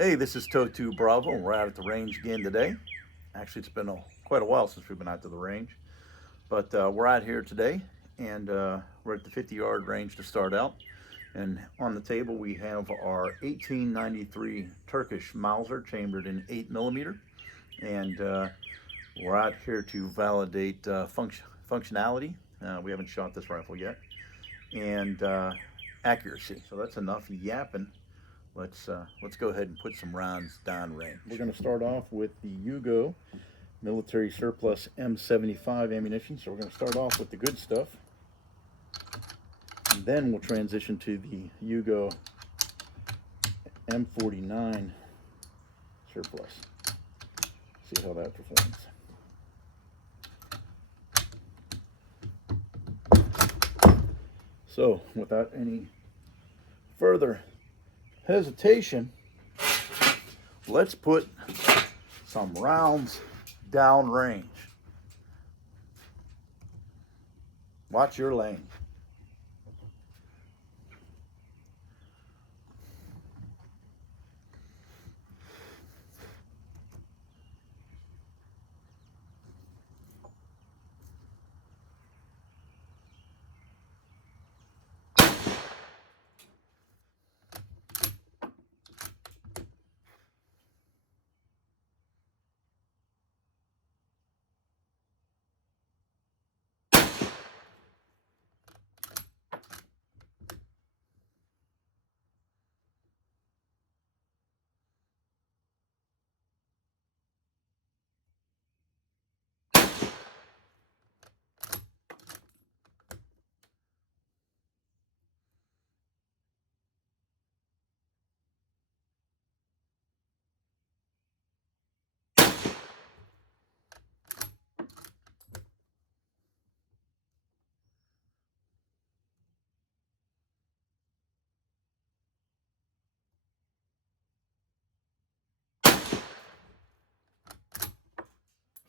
Hey, this is Toe2 Bravo. We're out at the range again today. Actually, it's been quite a while since we've been out to the range, but we're out here today, and we're at the 50-yard range to start out. And on the table, we have our 1893 Turkish Mauser chambered in 8 millimeter, and we're out here to validate functionality. We haven't shot this rifle yet, and accuracy. So that's enough yapping. Let's go ahead and put some rounds down range. We're going to start off with the Yugo military surplus M75 ammunition. So we're going to start off with the good stuff, and then we'll transition to the Yugo M49 surplus. See how that performs. So without any further hesitation, let's put some rounds down range. Watch your lane.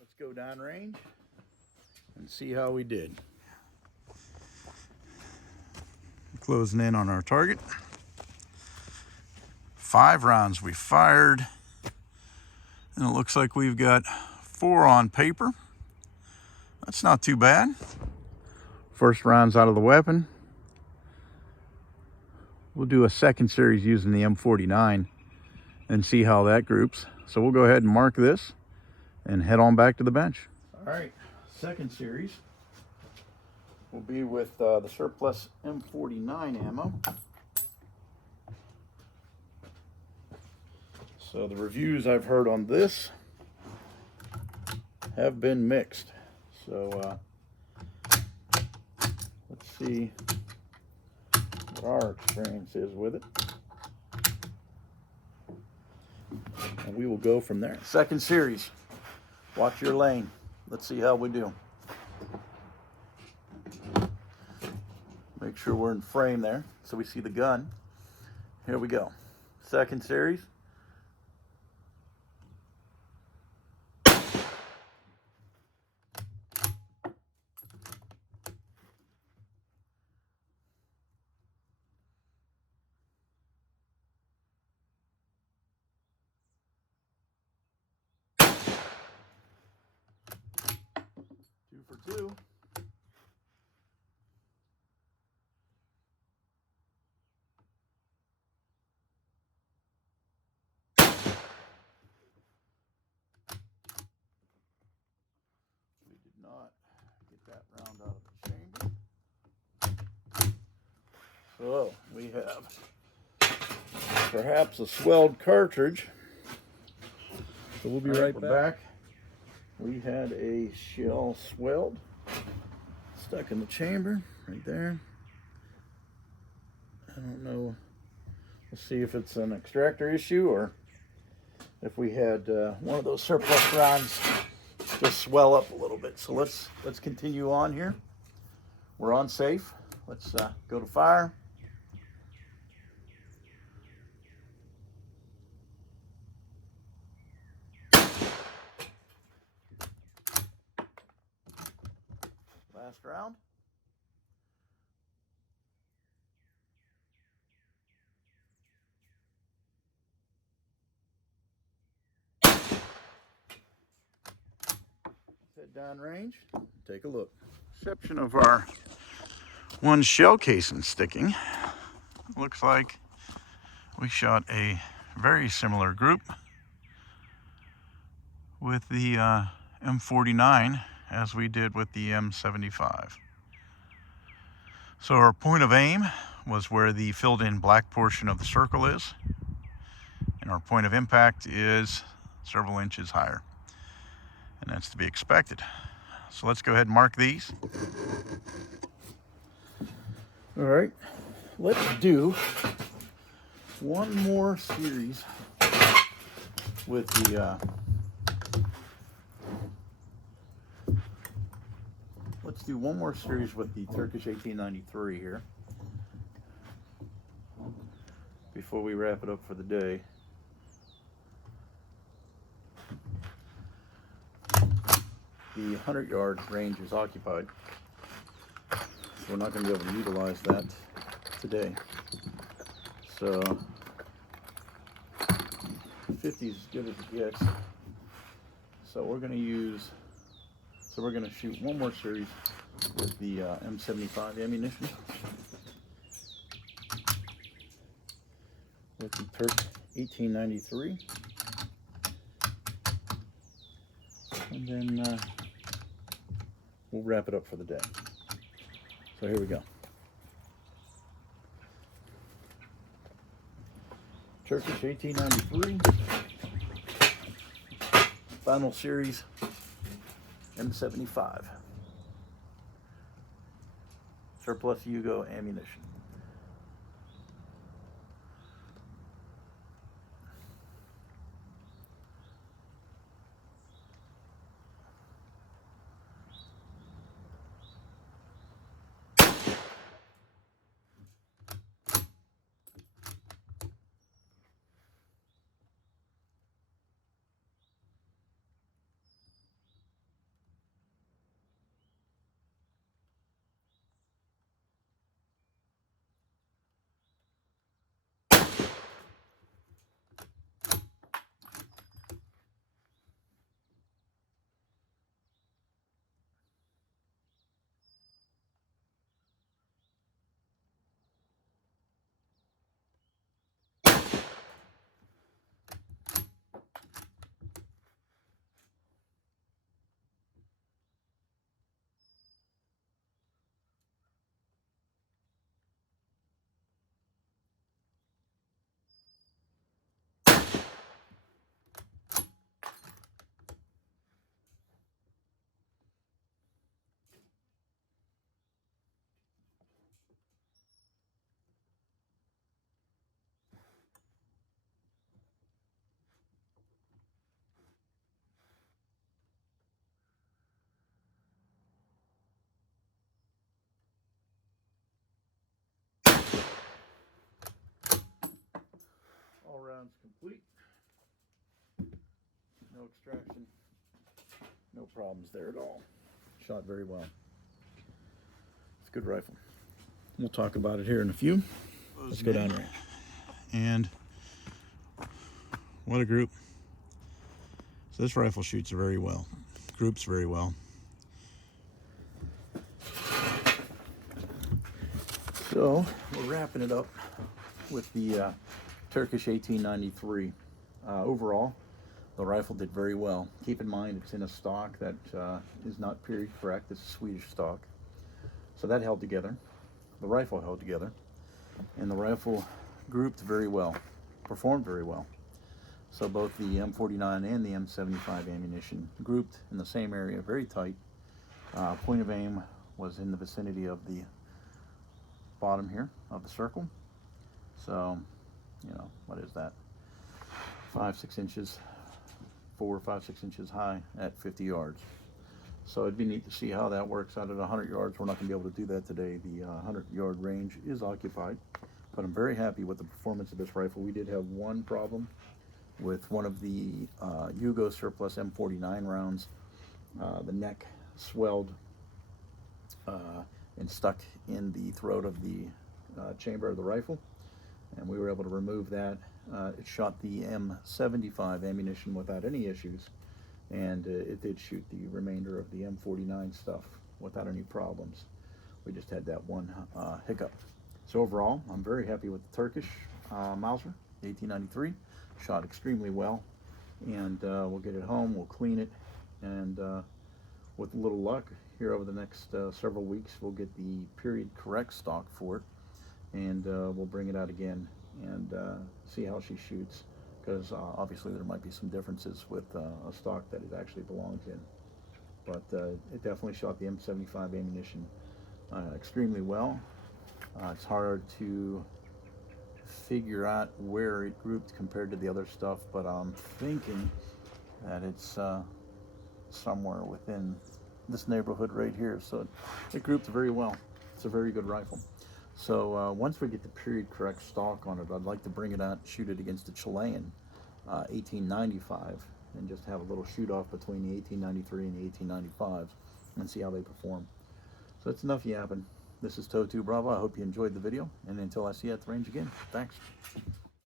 Let's go down range and see how we did. Closing in on our target. 5 rounds we fired, and it looks like we've got 4 on paper. That's not too bad. First round's out of the weapon. We'll do a second series using the M49 and see how that groups. So we'll go ahead and mark this and head on back to the bench. All right, second series will be with the surplus M49 ammo. So the reviews I've heard on this have been mixed. So let's see what our experience is with it, and we will go from there. Second series. Watch your lane. Let's see how we do. Make sure we're in frame there so we see the gun. Here we go. Second series. Two for two. We did not get that round out of the chamber. So we have perhaps a swelled cartridge. So we'll be right back. We had a shell swelled, stuck in the chamber right there. I don't know. Let's see if it's an extractor issue or if we had one of those surplus rounds just swell up a little bit. So let's continue on here. We're on safe. Let's go to fire. Last round. Head down range, take a look. Exception of our one shell casing sticking, looks like we shot a very similar group with the M49 as we did with the M75. So our point of aim was where the filled in black portion of the circle is, and our point of impact is several inches higher, and that's to be expected. So let's go ahead and mark these. All right, let's do one more series with the Turkish 1893 here before we wrap it up for the day. The 100-yard range is occupied, so we're not going to be able to utilize that today. So 50 is as good as it gets. So we're going to shoot one more series with the M75 ammunition with the Turk 1893, and then we'll wrap it up for the day. So here we go. Turkish 1893, final series, M75, surplus Yugo ammunition. All rounds complete. No extraction. No problems there at all. Shot very well. It's a good rifle. We'll talk about it here in a few. Let's go down range. And what a group. So this rifle shoots very well. Groups very well. So we're wrapping it up with the Turkish 1893. Overall, the rifle did very well. Keep in mind it's in a stock that is not period correct. It's a Swedish stock. So that held together. The rifle held together. And the rifle grouped very well, performed very well. So both the M49 and the M75 ammunition grouped in the same area, very tight. Point of aim was in the vicinity of the bottom here of the circle. So, you know, what is that? 5-6 inches, 4 or 5-6 inches high at 50 yards. So it'd be neat to see how that works out at 100 yards. We're not going to be able to do that today. The 100-yard range is occupied, but I'm very happy with the performance of this rifle. We did have one problem with one of the Yugo surplus M49 rounds. The neck swelled and stuck in the throat of the chamber of the rifle, and we were able to remove that. It shot the M75 ammunition without any issues, and it did shoot the remainder of the M49 stuff without any problems. We just had that one hiccup. So overall, I'm very happy with the Turkish Mauser 1893. Shot extremely well, and we'll get it home, we'll clean it, and with a little luck, here over the next several weeks, we'll get the period correct stock for it, and we'll bring it out again and see how she shoots, because obviously there might be some differences with a stock that it actually belongs in. But it definitely shot the M75 ammunition extremely well. It's hard to figure out where it grouped compared to the other stuff, but I'm thinking that it's somewhere within this neighborhood right here. So it grouped very well. It's a very good rifle. So once we get the period correct stock on it, I'd like to bring it out and shoot it against the Chilean 1895, and just have a little shoot off between the 1893 and the 1895s and see how they perform. So that's enough yapping. This is Toe2 Bravo. I hope you enjoyed the video, and until I see you at the range again, thanks.